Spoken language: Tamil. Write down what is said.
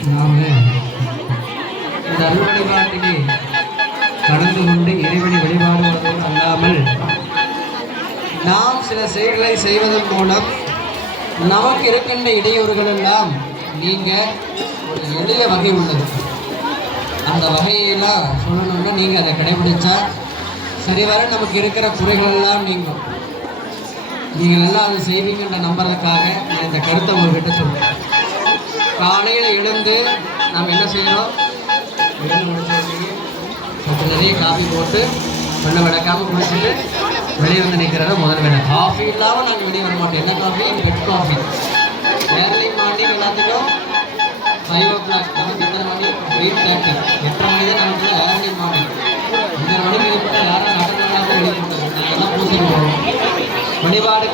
அந்த அருள் வழிபாட்டிலே கலந்து கொண்டு இறைவனை வழிபாடுவதோடு அல்லாமல் நாம் சில செயல்களை செய்வதன் மூலம் நமக்கு இருக்கின்ற இடையூறுகள் எல்லாம் நீங்க ஒரு எளிய வகை உள்ளது. அந்த வகையெல்லாம் சொல்லணும்னா நீங்கள் அதை கடைபிடிச்சா சரிவர நமக்கு இருக்கிற குறைகள் எல்லாம் நீங்கும். நீங்கள் எல்லாம் அதை செய்வீங்கன்ற நம்புறதுக்காக நான் இந்த கருத்தை உங்ககிட்ட சொல்றேன். காலையில் எழுந்து நாம் என்ன செய்யணும்? எழுந்து சற்று நிறைய காஃபி போட்டு கண்ணை விளக்காமல் குடிச்சிட்டு வெளியே வந்து நிற்கிறத முதல் வேலை. காஃபி இல்லாமல் நாங்கள் வெளியே வர மாட்டோம். என்ன coffee bed coffee early morning எல்லாத்துக்கும் ஃபைவ் ஓ கிளாக் நமக்கு எத்தனை மணி? எயிட் தேர்ட்டி எட்டரை மணி தான் நமக்கு ஏர்லி மார்னிங் இந்த மணி ஏற்பட்ட யாரும் நடக்கலாம் வெளியே நாங்கள் எல்லாம் பூசி போகிறோம் வழிபாடு